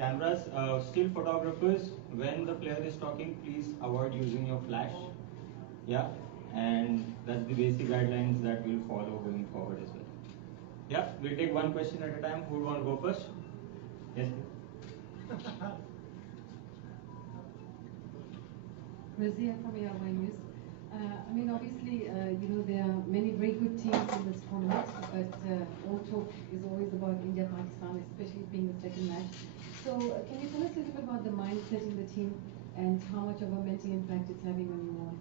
Cameras, still photographers, when the player is talking, please avoid using your flash. Yeah, and that's the basic guidelines that we'll follow going forward as well. Yeah, we'll take one question at a time. Who want to go first? Yes, please. Razia from ARY News. I mean, obviously, there are many very good teams in this tournament, but all talk is always about India-Pakistan, especially being the second match. So, can you tell us a little bit about the mindset in the team and how much of a mental impact it's having on you all?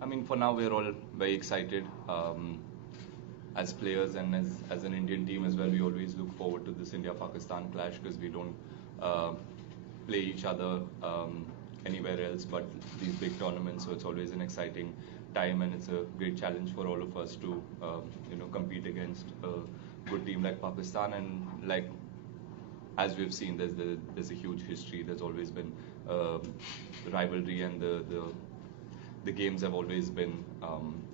I mean, for now, we're all very excited. As players and as an Indian team as well, we always look forward to this India-Pakistan clash because we don't play each other anywhere else but these big tournaments. So it's always an exciting time, and it's a great challenge for all of us to compete against a good team like Pakistan. And like as we've seen, there's a huge history. There's always been rivalry, and the games have always been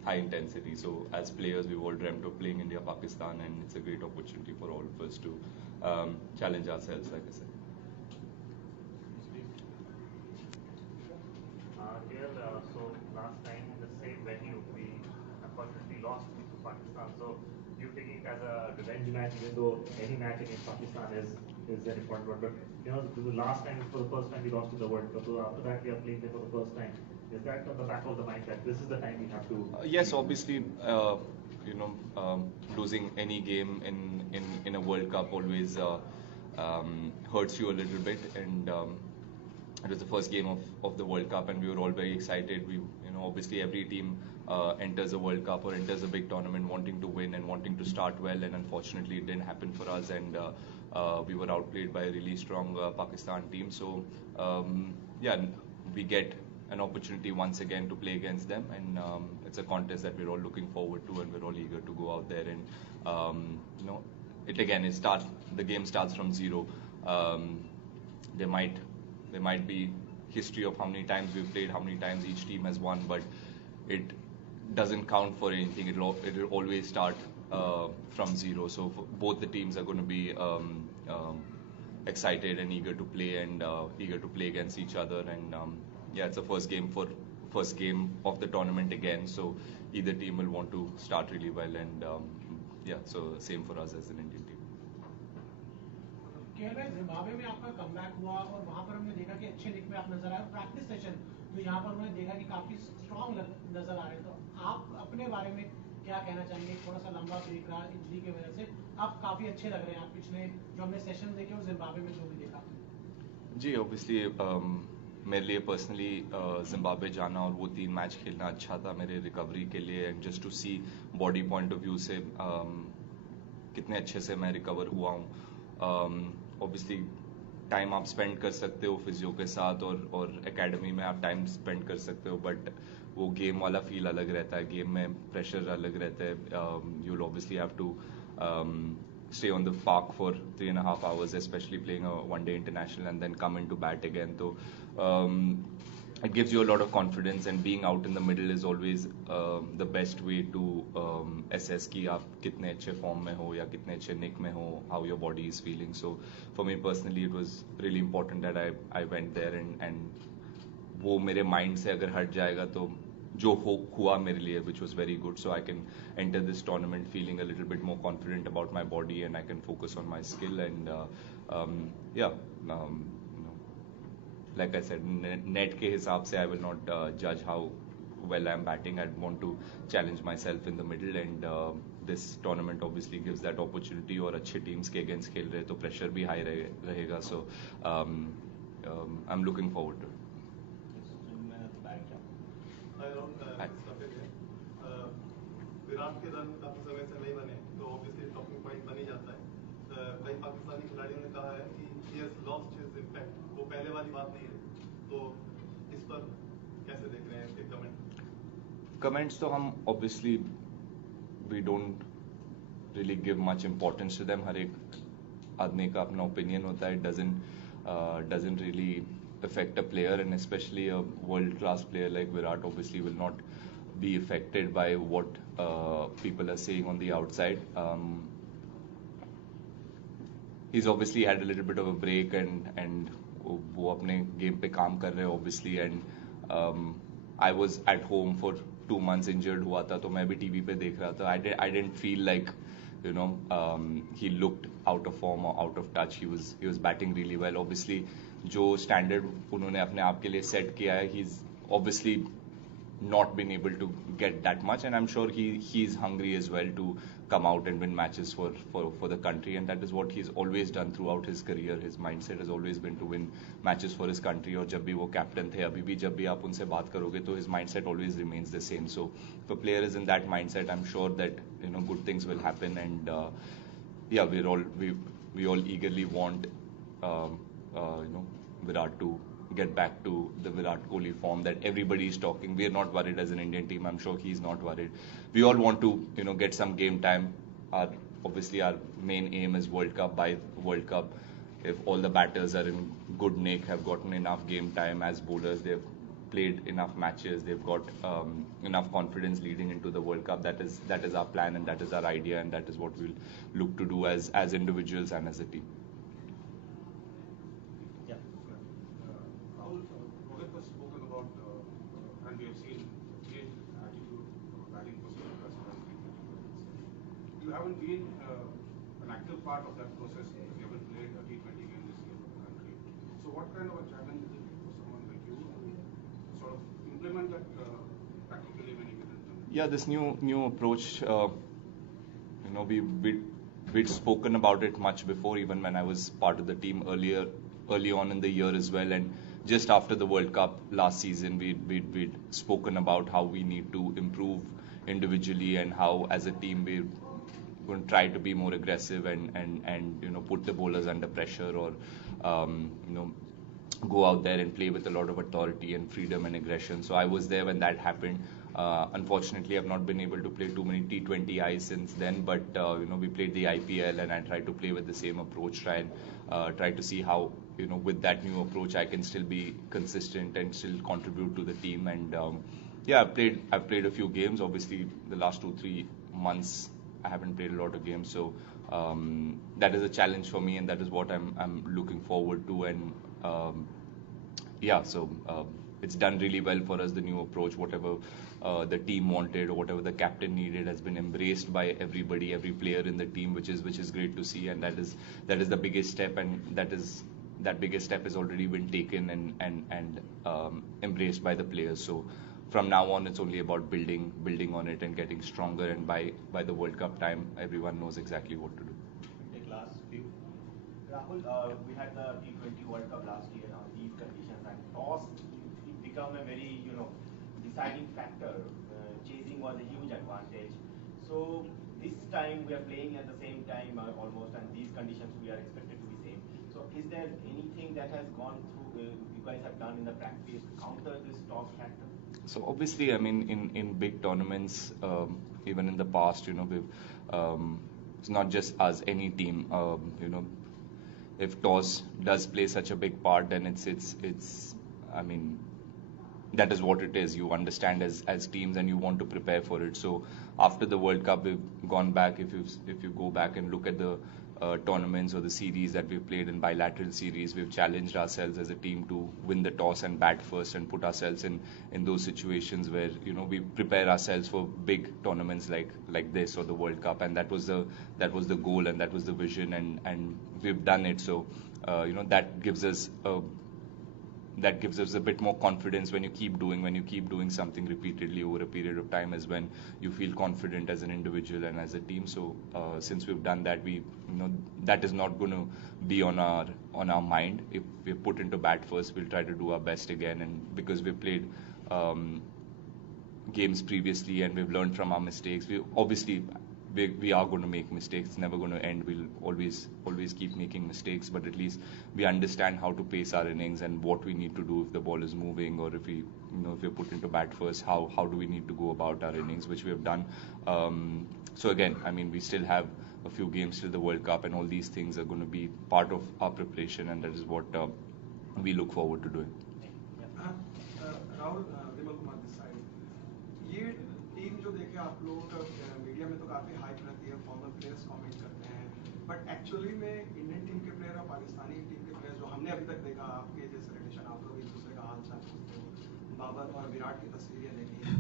high intensity. So as players, we've all dreamt of playing India-Pakistan, and it's a great opportunity for all of us to challenge ourselves, like I said. So last time in the same venue, we unfortunately lost to Pakistan. So you taking it as a revenge match, even though any match against Pakistan is an important one. But this is the last time, for the first time, we lost in the World Cup. So after that, we are playing them for the first time. Is that on the back of the mind that this is the time we have to? Yes, obviously, losing any game in a World Cup always hurts you a little bit, and it was the first game of the World Cup, and we were all very excited. Obviously every team enters a World Cup or enters a big tournament wanting to win and wanting to start well, and unfortunately it didn't happen for us, and we were outplayed by a really strong Pakistan team. So we get an opportunity once again to play against them, and it's a contest that we're all looking forward to, and we're all eager to go out there and the game starts from zero. There might be history of how many times we've played, how many times each team has won, but it doesn't count for anything. It'll always start from zero. So both the teams are going to be excited and eager to play, and eager to play against each other. And it's the first game of the tournament again. So either team will want to start really well, and so same for us as an Indian team. Zimbabwe में आपका comeback हुआ और वहां पर हमने देखा कि अच्छे निक में आप नजर आए। प्रैक्टिस सेशन तो यहाँ पर उन्होंने देखा कि काफी स्ट्रांग नजर आ रहे। तो आप अपने बारे में क्या कहना चाहेंगे? थोड़ा सा लंबा ब्रेक रहा इंजरी की वजह से, आप काफी अच्छे लग रहे हैं। आप पिछले जो हमने सेशन देखे और जिम्बाब्वे में जो भी देखा जी, ऑब्वियसली मेरे लिए पर्सनली जिम्बाब्वे जाना और वो 3 मैच खेलना अच्छा था मेरे रिकवरी के लिए, and just to see body point of view से कितने अच्छे से मैं रिकवर हुआ हूँ। ऑब्वियसली टाइम आप स्पेंड कर सकते हो फिजियो के साथ और एकेडमी में आप टाइम स्पेंड कर सकते हो, बट वो गेम वाला फील अलग रहता है। गेम में प्रेशर अलग रहता है। You will obviously have to stay on the park for 3.5 hours, especially playing a one-day international, and then come into bat again. So it gives you a lot of confidence, and being out in the middle is always the best way to assess कि आप कितने अच्छे form में हो या कितने अच्छे निक में हो, how your body is feeling. So for me personally, it was really important that I went there, and वो मेरे माइंड से अगर हट जाएगा तो जो हुआ मेरे लिए, which was very good. So I can enter this tournament feeling a little bit more confident about my body, and I can focus on my skill, and like I said, net के हिसाब से I will not judge how well I'm batting. I want to challenge myself in the middle, and this tournament obviously gives that opportunity. और अच्छे teams के against खेल रहे तो pressure भी high रहेगा. So I'm looking forward to it. Virat के run काफी समय से नहीं बने, तो ऑब्वियसली टॉकिंग पॉइंट बन ही जाता है। कई पाकिस्तानी खिलाड़ियों ने कहा है कि he has lost his impact, वो पहले वाली बात नहीं है। तो इस पर कैसे देख रहे हैं इसके कमेंट्स? तो हम obviously we don't really give much importance to them. हर एक आदमी का अपना ओपिनियन होता है. It doesn't really affect a player, and especially a world class player like Virat obviously will not be affected by what people are saying on the outside. he's obviously had a little bit of a break and वो अपने game पे काम कर रहे हैं obviously and I was at home for 2 months injured हुआ था तो मैं भी TV पे देख रहा था. I didn't feel like he looked out of form or out of touch. He was batting really well. Obviously जो standard उन्होंने अपने आप के लिए set किया है, he's obviously not been able to get that much, and I'm sure he's hungry as well to come out and win matches for the country, and that is what he's always done throughout his career. His mindset has always been to win matches for his country. और जब भी वो captain थे, अभी भी जब भी आप उनसे बात करोगे तो his mindset always remains the same. So if a player is in that mindset, I'm sure that good things will happen, and yeah, we all eagerly want Virat to get back to the Virat Kohli form that everybody is talking. We are not worried as an Indian team. I'm sure he's not worried. We all want to, get some game time. Obviously, our main aim is World Cup. By World Cup, if all the batters are in good nick, have gotten enough game time as bowlers, they've played enough matches, they've got enough confidence leading into the World Cup. That is our plan, and that is our idea, and that is what we'll look to do as individuals and as a team. Rahul, Rohit has spoken about, and we have seen change attitude from a batting perspective as far as T20 You haven't been an active part of that process because you haven't played a T20 game this year for the country. So what kind of a challenge is it for someone like you to sort of implement that practically when you get into it? Yeah, this new approach, we'd spoken about it much before, even when I was part of the team early on in the year as well, and just after the World Cup last season, we'd spoken about how we need to improve individually and how as a team we're going to try to be more aggressive and put the bowlers under pressure, or go out there and play with a lot of authority and freedom and aggression. So I was there when that happened. Unfortunately, I've not been able to play too many T20Is since then, but we played the IPL and I tried to play with the same approach, try to see how with that new approach I can still be consistent and still contribute to the team. And yeah, I've played a few games. Obviously, the last 2-3 months I haven't played a lot of games, so that is a challenge for me, and that is what I'm looking forward to. And it's done really well for us. The new approach, whatever the team wanted or whatever the captain needed, has been embraced by everybody, every player in the team, which is great to see. And that is the biggest step, and that biggest step has already been taken and embraced by the players. So from now on, it's only about building on it and getting stronger. And by the World Cup time, everyone knows exactly what to do. Take last few. Rahul, we had the T20 World Cup last year on these conditions, and toss it become a very deciding factor. Chasing was a huge advantage. So this time we are playing at the same time almost, and these conditions we are expected to be same. So is there anything that has gone through you guys have done in the practice to counter this toss factor? So obviously, I mean, in big tournaments, even in the past, we've it's not just us, any team, if toss does play such a big part, then it's I mean, that is what it is. You understand as teams and you want to prepare for it. So after the World Cup, we've gone back. If you go back and look at the tournaments or the series that we've played in bilateral series, we've challenged ourselves as a team to win the toss and bat first and put ourselves in those situations where we prepare ourselves for big tournaments like this or the World Cup, and that was the goal and that was the vision, and we've done it. So that gives us a bit more confidence when you keep doing something repeatedly over a period of time, is when you feel confident as an individual and as a team. So since we've done that, that is not going to be on our mind. If we're put into bat first, we'll try to do our best again, and because we've played games previously and we've learned from our mistakes, we are going to make mistakes. It's never going to end. We'll always keep making mistakes, but at least we understand how to pace our innings and what we need to do if the ball is moving, or if we're put into bat first, how do we need to go about our innings, which we have done. So again, I mean, we still have a few games till the World Cup, and all these things are going to be part of our preparation, and that is what we look forward to doing. Rahul, Vimal Kumar this side, ये team जो देखे आप लोगों का media में तो काफी hype रहती है, फॉर्मर प्लेयर्स कमेंट करते हैं, बट एक्चुअली में इंडियन टीम के पाकिस्तानी टीम के प्लेयर्स जो हमने अभी तक देखा, आपके जैसे रिलेशन, आप लोग एक दूसरे का हाल चाल पूछते हो, बाबर और विराट की तस्वीरें देखी,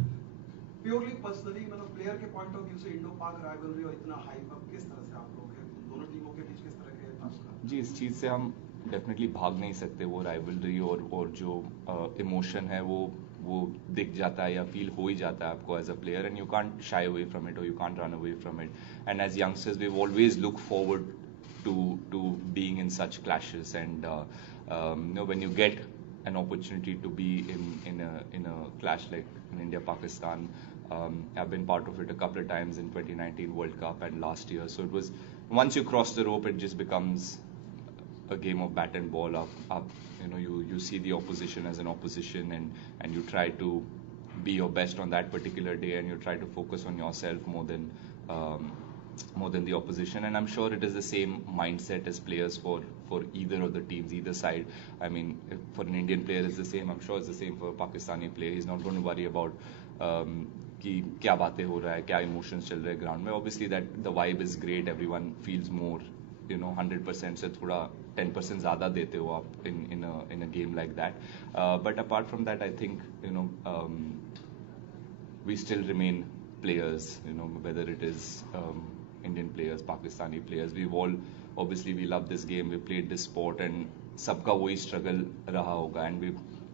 प्योरली पर्सनली मतलब प्लेयर के पॉइंट ऑफ व्यू से इंडो पाक राइवलरी और इतना हाइप अप किस तरह से आप लोग हैं दोनों टीमों के बीच किस तरह के ताल्लुकात? जी, इस चीज़ से हम डेफिनेटली भाग नहीं सकते। वो राइवलरी और जो इमोशन है वो दिख जाता है या फील हो ही जाता है आपको as a player, and you can't shy away from it और you can't run away from it. And as youngsters we always look forward to being in such clashes, and when you get an opportunity to be in a clash like in India Pakistan, I've been part of it a couple of times in 2019 World Cup and last year. So it was, once you cross the rope, it just becomes a game of bat and ball. You see the opposition as an opposition, and you try to be your best on that particular day, and you try to focus on yourself more than the opposition. And I'm sure it is the same mindset as players for either of the teams, either side. I mean, for an Indian player it's the same. I'm sure it's the same for a Pakistani player. He's not going to worry about कि क्या बातें हो रहा है, क्या emotions चल रहे हैं ग्राउंड में. Obviously that the vibe is great, everyone feels more, 100% से थोड़ा 10% ज़्यादा देते हो आप in a game like that. But apart from that, I think we still remain players, whether it is Indian players, Pakistani players. We love this game, we played this sport, and सबका वही struggle रहा होगा, and we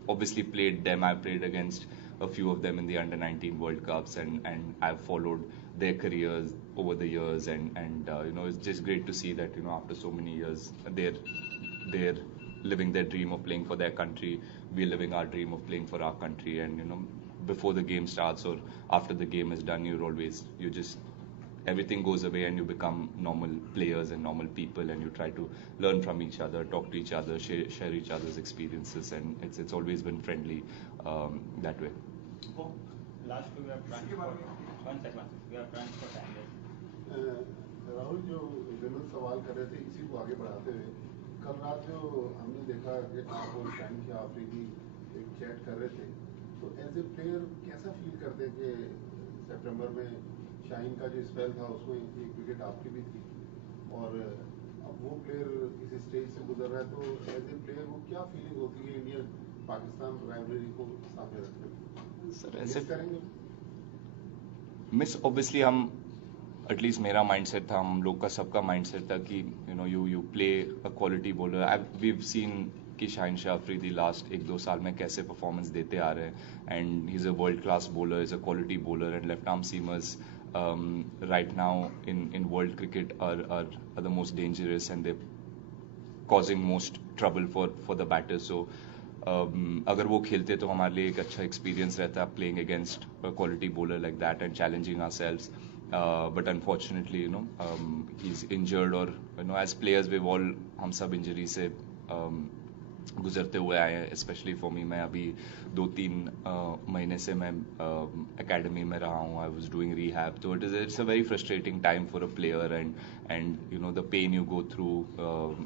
obviously played them. I played against a few of them in the under-19 World Cups, and I've followed their careers over the years, and it's just great to see that after so many years they're living their dream of playing for their country. We're living our dream of playing for our country, and before the game starts or after the game is done, everything goes away and you become normal players and normal people, and you try to learn from each other, talk to each other, share each other's experiences, and it's always been friendly that way. Last we have planned for one second. We have planned for time. Rahul, जो विमल सवाल कर रहे थे, इसी को आगे बढ़ाते हुए, कल रात जो हमने देखा कि आप और शाहीन अफरीदी एक चैट कर रहे थे, तो एज ए प्लेयर कैसा फील करते कि सितंबर में शाहीन का जो स्पेल था उसमें एक विकेट आपकी भी थी, और अब वो प्लेयर इस स्टेज से गुजर रहा है, तो एज ए प्लेयर वो क्या फीलिंग होती है इंडिया पाकिस्तान राइवलरी को सामने रखने में? सर ऐसे करेंगे मिस, ऑब्वियसली हम, एटलीस्ट मेरा माइंडसेट था, हम लोग का सबका माइंडसेट था कि you play a quality bowler. We've seen कि शाहीन अफरीदी लास्ट 1-2 साल में कैसे परफॉर्मेंस देते आ रहे हैं, and he is a world class bowler, is a quality bowler, and left arm seamers right now in world cricket are the most dangerous, and they're causing most trouble for the batters. So अगर वो खेलते तो हमारे लिए एक अच्छा experience रहता playing against a quality bowler like that and challenging ourselves. But unfortunately, he's injured, or as players हम सब इंजरी से गुजरते हुए आए हैं. स्पेशली फॉर मी, मैं अभी 2-3 महीने से मैं एकेडमी में रहा हूँ. आई वाज डूइंग रिहैब, तो it's a very frustrating time for a player, and the pain you go through,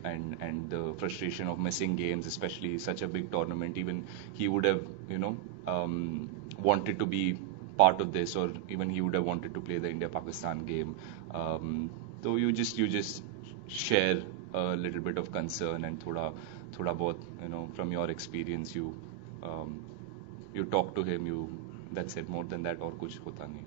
and the frustration of missing games, specially such a big tournament. Even he would have wanted to be part of this, or even he would have wanted to play the India-Pakistan game. So you just share a little bit of concern, and thoda bahut, from your experience, you talk to him, that's it. More than that और कुछ होता नहीं.